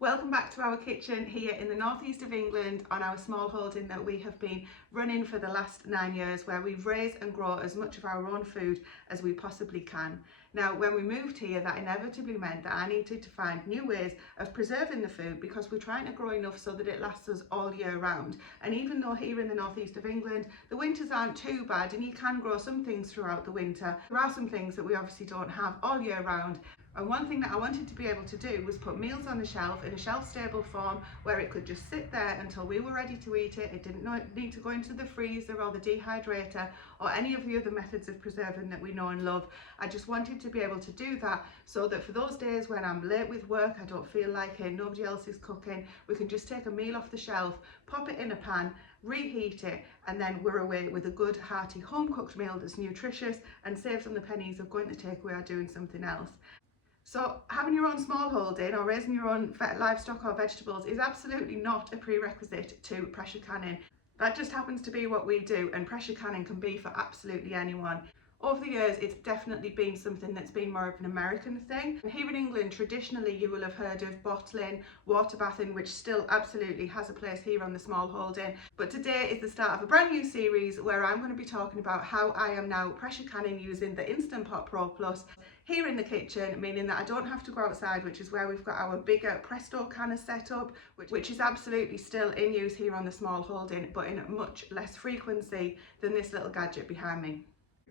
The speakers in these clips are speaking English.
Welcome back to our kitchen here in the northeast of England on our small holding that we have been running for the last 9 years, where we raise and grow as much of our own food as we possibly can. Now, when we moved here, that inevitably meant that I needed to find new ways of preserving the food because we're trying to grow enough so that it lasts us all year round. And even though here in the northeast of England, the winters aren't too bad and you can grow some things throughout the winter, there are some things that we obviously don't have all year round. And one thing that I wanted to be able to do was put meals on the shelf in a shelf-stable form where it could just sit there until we were ready to eat it. It didn't need to go into the freezer or the dehydrator or any of the other methods of preserving that we know and love. I just wanted to be able to do that so that for those days when I'm late with work, I don't feel like it, nobody else is cooking, we can just take a meal off the shelf, pop it in a pan, reheat it, and then we're away with a good hearty home-cooked meal that's nutritious and saves on the pennies of going to takeaway or doing something else. So having your own small holding or raising your own livestock or vegetables is absolutely not a prerequisite to pressure canning. That just happens to be what we do, and pressure canning can be for absolutely anyone. Over the years, it's definitely been something that's been more of an American thing. Here in England, traditionally, you will have heard of bottling, water bathing, which still absolutely has a place here on the small holding. But today is the start of a brand new series where I'm going to be talking about how I am now pressure canning using the Instant Pot Pro Plus here in the kitchen, meaning that I don't have to go outside, which is where we've got our bigger Presto canner set up, which is absolutely still in use here on the small holding, but in much less frequency than this little gadget behind me.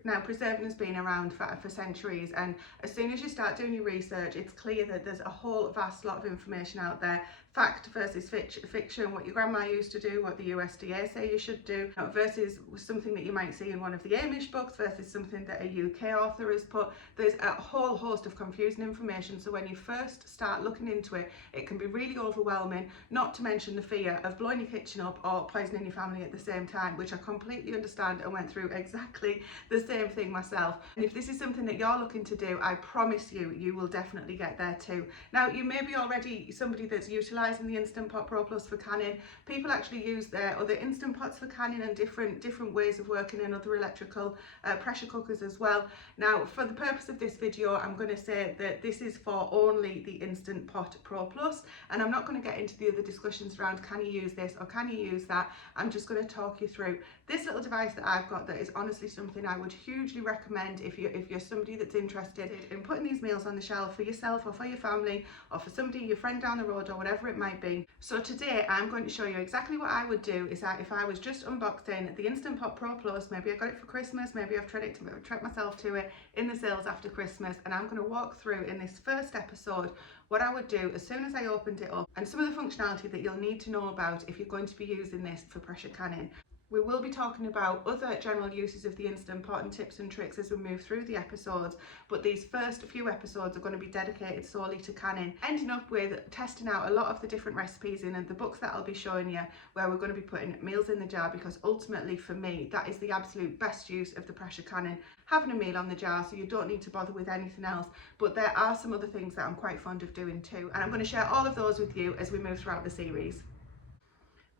Now, preserving has been around for centuries, and as soon as you start doing your research, it's clear that there's a whole vast lot of information out there. Fact versus fiction, what your grandma used to do, what the USDA say you should do, versus something that you might see in one of the Amish books, versus something that a UK author has put. There's a whole host of confusing information, so when you first start looking into it, it can be really overwhelming, not to mention the fear of blowing your kitchen up or poisoning your family at the same time, which I completely understand and went through exactly the same thing myself. And if this is something that you're looking to do, I promise you will definitely get there too. Now, you may be already somebody that's utilising the Instant Pot Pro Plus for canning. People actually use their other Instant Pots for canning and different ways of working in other electrical pressure cookers as well. Now, for the purpose of this video, I'm going to say that this is for only the Instant Pot Pro Plus, and I'm not going to get into the other discussions around can you use this or can you use that. I'm just going to talk you through this little device that I've got that is honestly something I would hugely recommend if you're somebody that's interested in putting these meals on the shelf for yourself or for your family or for somebody, your friend down the road or whatever it might be. So today I'm going to show you exactly what I would do is that if I was just unboxing the Instant Pot Pro Plus, maybe I got it for Christmas, maybe I've treated myself to it in the sales after Christmas, and I'm going to walk through in this first episode what I would do as soon as I opened it up and some of the functionality that you'll need to know about if you're going to be using this for pressure canning. We will be talking about other general uses of the Instant Pot and tips and tricks as we move through the episodes, but these first few episodes are going to be dedicated solely to canning, ending up with testing out a lot of the different recipes in the books that I'll be showing you, where we're going to be putting meals in the jar, because ultimately for me that is the absolute best use of the pressure canning, having a meal on the jar so you don't need to bother with anything else. But there are some other things that I'm quite fond of doing too, and I'm going to share all of those with you as we move throughout the series.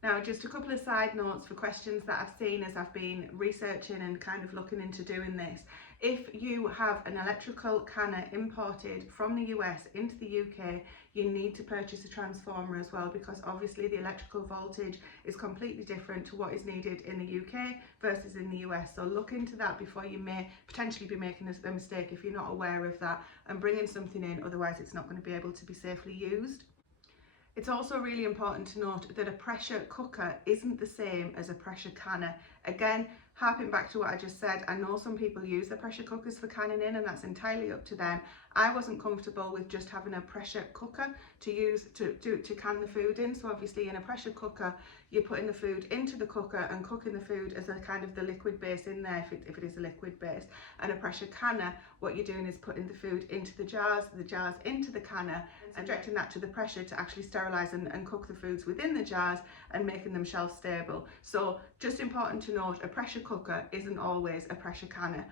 Now, just a couple of side notes for questions that I've seen as I've been researching and kind of looking into doing this. If you have an electrical canner imported from the US into the UK, you need to purchase a transformer as well, because obviously the electrical voltage is completely different to what is needed in the UK versus in the US. So look into that before you may potentially be making a mistake if you're not aware of that and bringing something in, otherwise it's not going to be able to be safely used. It's also really important to note that a pressure cooker isn't the same as a pressure canner. Again, harping back to what I just said, I know some people use their pressure cookers for canning in, and that's entirely up to them. I wasn't comfortable with just having a pressure cooker to use to can the food in. So obviously in a pressure cooker, you're putting the food into the cooker and cooking the food as a kind of the liquid base in there, if it is a liquid base. And a pressure canner, what you're doing is putting the food into the jars into the canner, and subjecting that to the pressure to actually sterilise and cook the foods within the jars and making them shelf stable. So just important to note, a pressure cooker isn't always a pressure canner.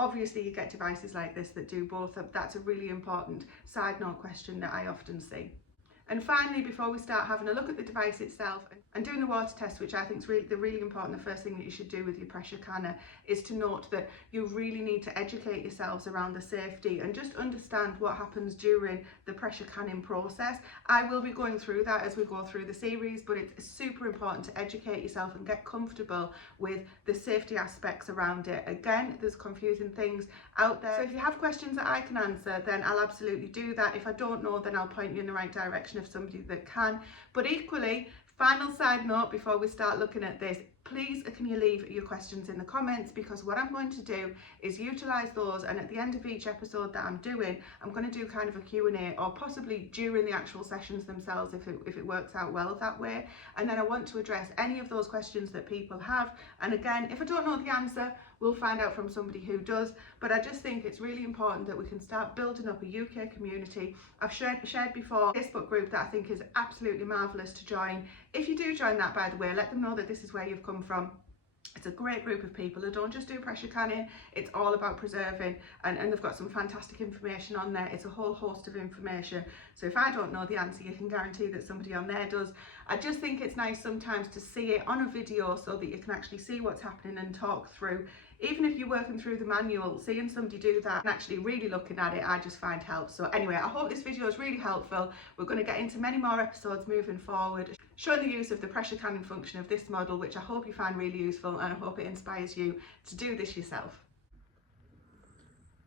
Obviously you get devices like this that do both. That's a really important side note question that I often see. And finally, before we start having a look at the device itself and doing the water test, which I think is really important, the first thing that you should do with your pressure canner is to note that you really need to educate yourselves around the safety and just understand what happens during the pressure canning process. I will be going through that as we go through the series, but it's super important to educate yourself and get comfortable with the safety aspects around it. Again, there's confusing things out there. So if you have questions that I can answer, then I'll absolutely do that. If I don't know, then I'll point you in the right direction of somebody that can. But equally, final side note before we start looking at this, please can you leave your questions in the comments, because what I'm going to do is utilize those, and at the end of each episode that I'm doing, I'm going to do kind of a Q&A, or possibly during the actual sessions themselves if it works out well that way. And then I want to address any of those questions that people have, and again, if I don't know the answer, we'll find out from somebody who does. But I just think it's really important that we can start building up a UK community. I've shared before a Facebook group that I think is absolutely marvellous to join. If you do join that, by the way, let them know that this is where you've come from. It's a great group of people who don't just do pressure canning, it's all about preserving, and they've got some fantastic information on there. It's a whole host of information, so if I don't know the answer, you can guarantee that somebody on there does. I just think it's nice sometimes to see it on a video so that you can actually see what's happening and talk through. Even if you're working through the manual, seeing somebody do that and actually really looking at it, I just find helps. So anyway, I hope this video is really helpful. We're going to get into many more episodes moving forward, showing the use of the pressure canning function of this model, which I hope you find really useful, and I hope it inspires you to do this yourself.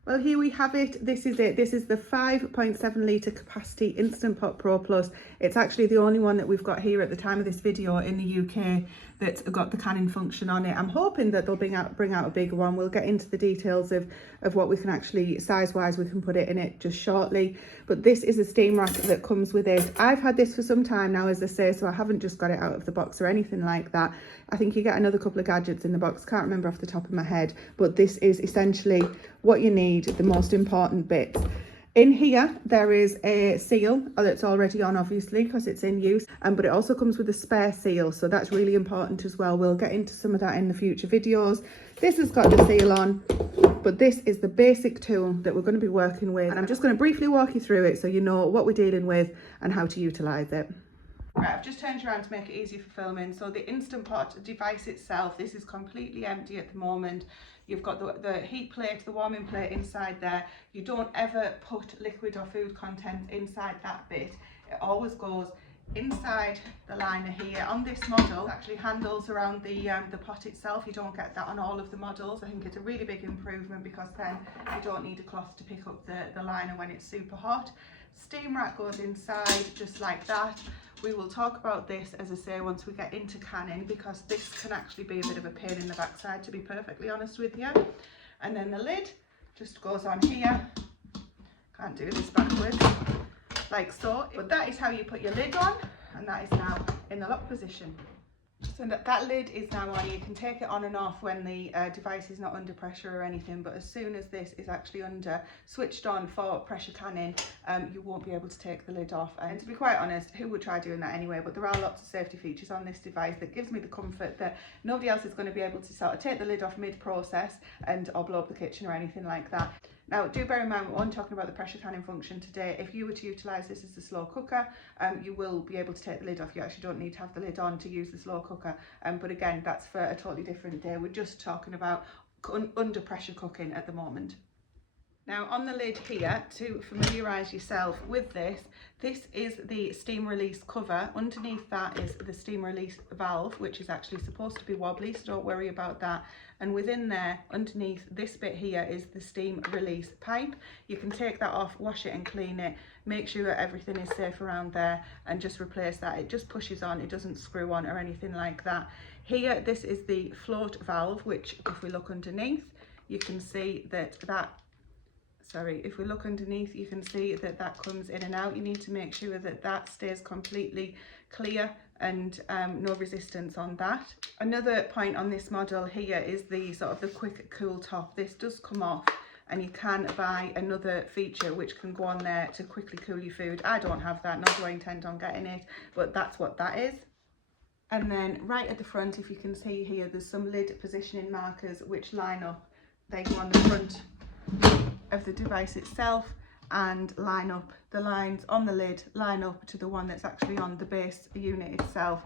Well, here we have it. This is it. This is the 5.7 litre capacity Instant Pot Pro Plus. It's actually the only one that we've got here at the time of this video in the UK that's got the canning function on it. I'm hoping that they'll bring out a bigger one. We'll get into the details of what we can actually, size-wise, we can put it in it just shortly. But this is a steam rack that comes with it. I've had this for some time now, as I say, so I haven't just got it out of the box or anything like that. I think you get another couple of gadgets in the box. Can't remember off the top of my head, but this is essentially what you need, the most important bits. In here there is a seal that's already on, obviously, because it's in use, but it also comes with a spare seal, so that's really important as well. We'll get into some of that in the future videos. This has got the seal on, but this is the basic tool that we're going to be working with, and I'm just going to briefly walk you through it so you know what we're dealing with and how to utilize it. Right, I've just turned around to make it easy for filming. So the Instant Pot device itself, this is completely empty at the moment. You've got the heat plate, the warming plate inside there. You don't ever put liquid or food content inside that bit. It always goes inside the liner here. On this model, it actually handles around the pot itself. You don't get that on all of the models. I think it's a really big improvement, because then you don't need a cloth to pick up the liner when it's super hot. Steam rack goes inside just like that. We will talk about this, as I say, once we get into canning, because this can actually be a bit of a pain in the backside, to be perfectly honest with you. And then the lid just goes on here. Can't do this backwards, like so. But that is how you put your lid on, and that is now in the lock position. So that lid is now on. You can take it on and off when the device is not under pressure or anything, but as soon as this is actually switched on for pressure canning, you won't be able to take the lid off. And to be quite honest, who would try doing that anyway? But there are lots of safety features on this device that gives me the comfort that nobody else is going to be able to sort of take the lid off mid-process or blow up the kitchen or anything like that. Now, do bear in mind, we're only talking about the pressure canning function today. If you were to utilise this as a slow cooker, you will be able to take the lid off. You actually don't need to have the lid on to use the slow cooker. But again, that's for a totally different day. We're just talking about under pressure cooking at the moment. Now, on the lid here, to familiarise yourself with this is the steam release cover. Underneath that is the steam release valve, which is actually supposed to be wobbly, so don't worry about that. And within there, underneath this bit here, is the steam release pipe. You can take that off, wash it and clean it, make sure that everything is safe around there, and just replace that. It just pushes on, it doesn't screw on or anything like that. Here, this is the float valve, which if we look underneath, you can see that if we look underneath, you can see that that comes in and out. You need to make sure that that stays completely clear and no resistance on that. Another point on this model here is the sort of the quick cool top. This does come off, and you can buy another feature which can go on there to quickly cool your food. I don't have that, nor do I intend on getting it, but that's what that is. And then right at the front, if you can see here, there's some lid positioning markers which line up. They go on the front of the device itself, and line up. The lines on the lid line up to the one that's actually on the base unit itself.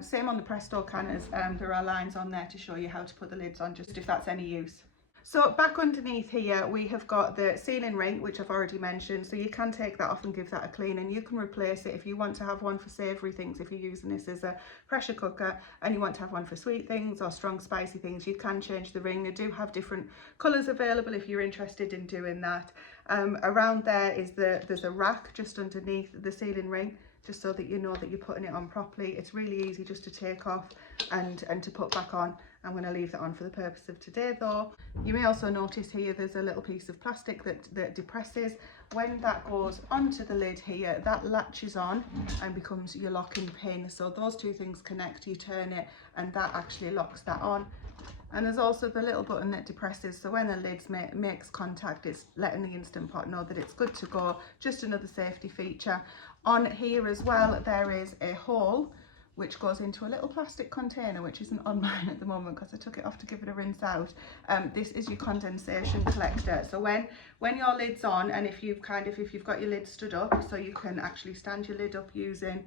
Same on the Presto canners, there are lines on there to show you how to put the lids on, just if that's any use. So back underneath here we have got the sealing ring, which I've already mentioned, so you can take that off and give that a clean, and you can replace it if you want to have one for savoury things. If you're using this as a pressure cooker and you want to have one for sweet things or strong spicy things, you can change the ring. They do have different colours available if you're interested in doing that. Around there is there's a rack just underneath the sealing ring, just so that you know that you're putting it on properly. It's really easy just to take off and to put back on. I'm going to leave that on for the purpose of today though. You may also notice here there's a little piece of plastic that depresses. When that goes onto the lid here, that latches on and becomes your locking pin. So those two things connect, you turn it and that actually locks that on. And there's also the little button that depresses, so when the lid makes contact, it's letting the Instant Pot know that it's good to go. Just another safety feature. On here as well, there is a hole which goes into a little plastic container, which isn't on mine at the moment because I took it off to give it a rinse out. This is your condensation collector. So when your lid's on, and if you've got your lid stood up, so you can actually stand your lid up using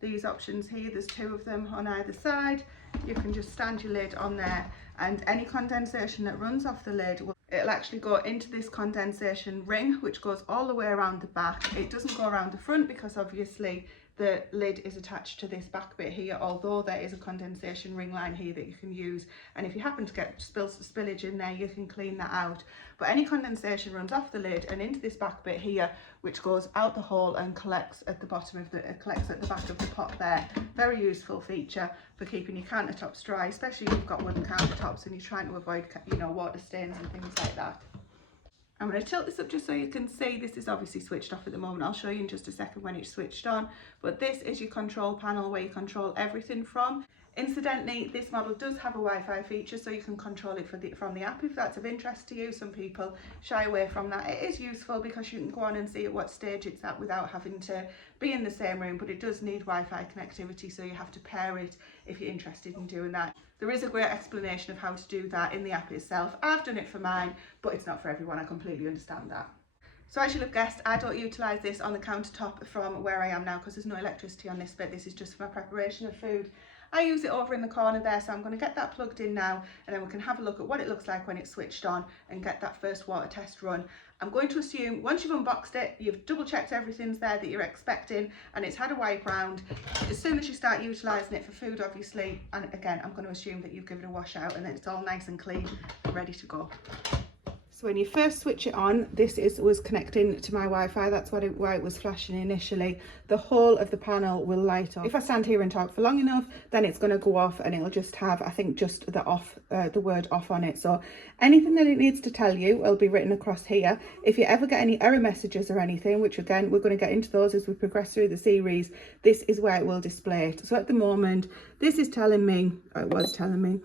these options here, there's two of them on either side. You can just stand your lid on there, and any condensation that runs off the lid, it'll actually go into this condensation ring, which goes all the way around the back. It doesn't go around the front because obviously the lid is attached to this back bit here, although there is a condensation ring line here that you can use, and if you happen to get spillage in there, you can clean that out. But any condensation runs off the lid and into this back bit here, which goes out the hole and collects at the bottom of collects at the back of the pot there. Very useful feature for keeping your countertops dry, especially if you've got wooden countertops and you're trying to avoid, you know, water stains and things like that. I'm going to tilt this up just so you can see. This is obviously switched off at the moment. I'll show you in just a second when it's switched on. But this is your control panel where you control everything from. Incidentally, this model does have a Wi-Fi feature, so you can control it from the app if that's of interest to you. Some people shy away from that. It is useful because you can go on and see at what stage it's at without having to be in the same room, but it does need Wi-Fi connectivity, so you have to pair it if you're interested in doing that. There is a great explanation of how to do that in the app itself. I've done it for mine, but it's not for everyone. I completely understand that. So as you'll have guessed, I don't utilise this on the countertop from where I am now because there's no electricity on this bit. This is just for my preparation of food. I use it over in the corner there, so I'm going to get that plugged in now, and then we can have a look at what it looks like when it's switched on and get that first water test run. I'm going to assume once you've unboxed it, you've double checked everything's there that you're expecting and it's had a wipe round. As soon as you start utilising it for food, obviously, and again, I'm going to assume that you've given it a wash out and then it's all nice and clean and ready to go. So when you first switch it on, this was connecting to my Wi-Fi. That's why it was flashing initially. The whole of the panel will light up. If I stand here and talk for long enough, then it's going to go off and it'll just have, I think, just the word off on it. So anything that it needs to tell you will be written across here. If you ever get any error messages or anything, which again, we're going to get into those as we progress through the series, this is where it will display it. So at the moment, this is telling me, or it was telling me,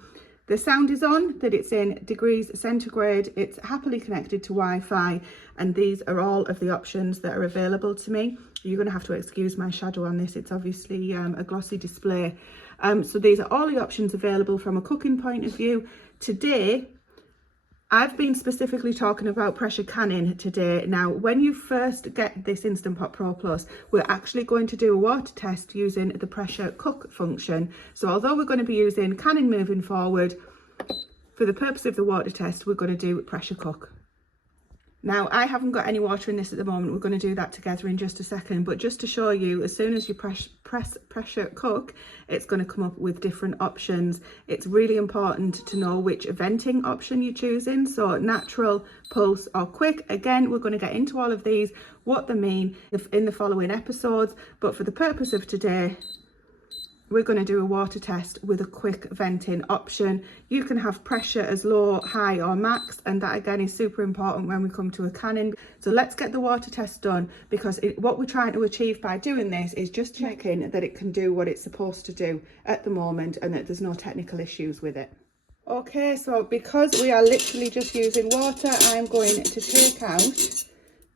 the sound is on, that it's in degrees centigrade, it's happily connected to Wi-Fi, and these are all of the options that are available to me. You're going to have to excuse my shadow on this, it's obviously a glossy display. So these are all the options available from a cooking point of view. Today, I've been specifically talking about pressure canning today. Now, when you first get this Instant Pot Pro Plus, we're actually going to do a water test using the pressure cook function. So although we're going to be using canning moving forward, for the purpose of the water test, we're going to do pressure cook. Now, I haven't got any water in this at the moment. We're going to do that together in just a second. But just to show you, as soon as you press pressure cook, it's going to come up with different options. It's really important to know which venting option you're choosing. So natural, pulse or quick. Again, we're going to get into all of these, what they mean in the following episodes. But for the purpose of today, we're going to do a water test with a quick venting option. You can have pressure as low, high or max, and that again is super important when we come to a canning. So let's get the water test done, because what we're trying to achieve by doing this is just checking that it can do what it's supposed to do at the moment and that there's no technical issues with it. Okay, so because we are literally just using water, I'm going to take out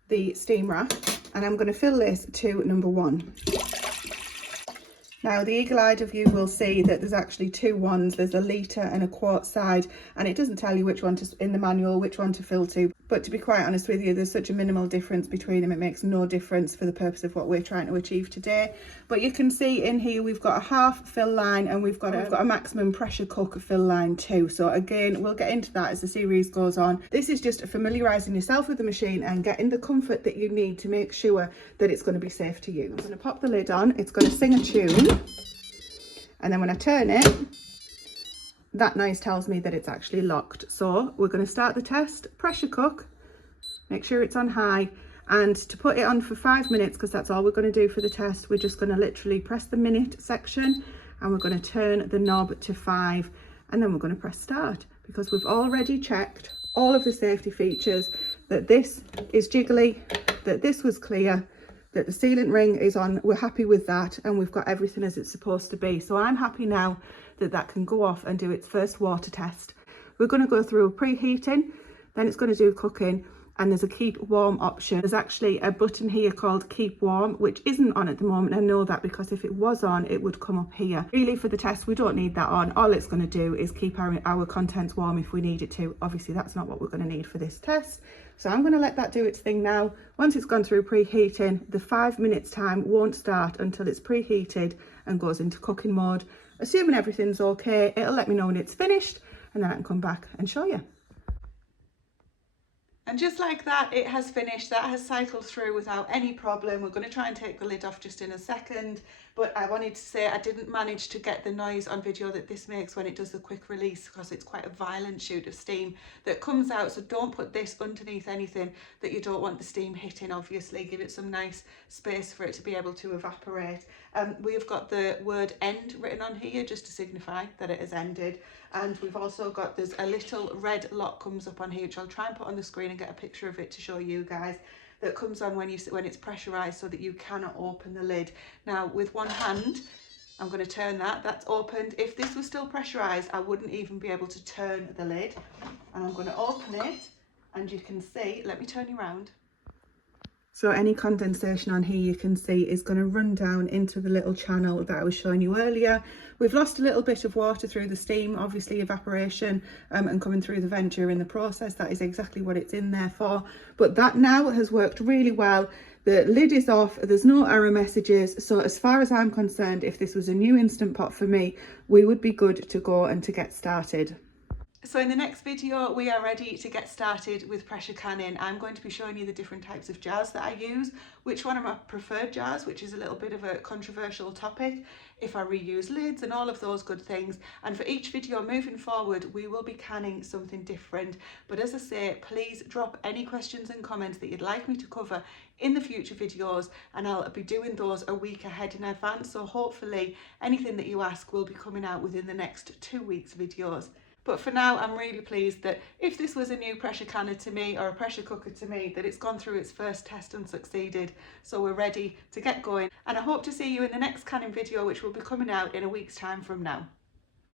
the steam rack and I'm going to fill this to number 1. Now, the eagle-eyed of you will see that there's actually 2 ones. There's a litre and a quart side, and it doesn't tell you which one to, in the manual, which one to fill to. But to be quite honest with you, there's such a minimal difference between them. It makes no difference for the purpose of what we're trying to achieve today. But you can see in here, we've got a half fill line and we've got a maximum pressure cook fill line too. So again, we'll get into that as the series goes on. This is just familiarising yourself with the machine and getting the comfort that you need to make sure that it's going to be safe to use. I'm going to pop the lid on, it's going to sing a tune. And then when I turn it, that noise tells me that it's actually locked. So we're going to start the test, pressure cook, make sure it's on high, and to put it on for 5 minutes, because that's all we're going to do for the test, we're just going to literally press the minute section and we're going to turn the knob to 5, and then we're going to press start, because we've already checked all of the safety features, that this is jiggly, that this was clear, that the sealant ring is on. We're happy with that, and we've got everything as it's supposed to be. So I'm happy now that that can go off and do its first water test. We're going to go through preheating, then it's going to do cooking, and there's a keep warm option. There's actually a button here called keep warm, which isn't on at the moment. I know that because if it was on, it would come up here. Really, for the test, we don't need that on. All it's going to do is keep our contents warm if we need it to. Obviously, that's not what we're going to need for this test. So I'm going to let that do its thing now. Once it's gone through preheating, the 5 minutes time won't start until it's preheated and goes into cooking mode. Assuming everything's okay, it'll let me know when it's finished, and then I can come back and show you. And just like that, it has finished. That has cycled through without any problem. We're going to try and take the lid off just in a second, but I wanted to say I didn't manage to get the noise on video that this makes when it does the quick release, because it's quite a violent shoot of steam that comes out. So don't put this underneath anything that you don't want the steam hitting. Obviously, give it some nice space for it to be able to evaporate. We've got the word end written on here just to signify that it has ended. And we've also got, there's a little red lock comes up on here, which I'll try and put on the screen and get a picture of it to show you guys, that comes on when it's pressurized, so that you cannot open the lid. Now with one hand, I'm going to turn that, that's opened. If this was still pressurized, I wouldn't even be able to turn the lid. And I'm going to open it, and you can see, let me turn you around. So any condensation on here, you can see, is going to run down into the little channel that I was showing you earlier. We've lost a little bit of water through the steam, obviously evaporation, and coming through the vent during the process. That is exactly what it's in there for. But that now has worked really well. The lid is off, there's no error messages. So as far as I'm concerned, if this was a new Instant Pot for me, we would be good to go and to get started. So in the next video, we are ready to get started with pressure canning. I'm going to be showing you the different types of jars that I use, which one are my preferred jars, which is a little bit of a controversial topic, if I reuse lids and all of those good things. And for each video moving forward, we will be canning something different. But as I say, please drop any questions and comments that you'd like me to cover in the future videos, and I'll be doing those a week ahead in advance. So hopefully anything that you ask will be coming out within the next 2 weeks videos. But for now, I'm really pleased that if this was a new pressure canner to me, or a pressure cooker to me, that it's gone through its first test and succeeded. So we're ready to get going. And I hope to see you in the next canning video, which will be coming out in a week's time from now.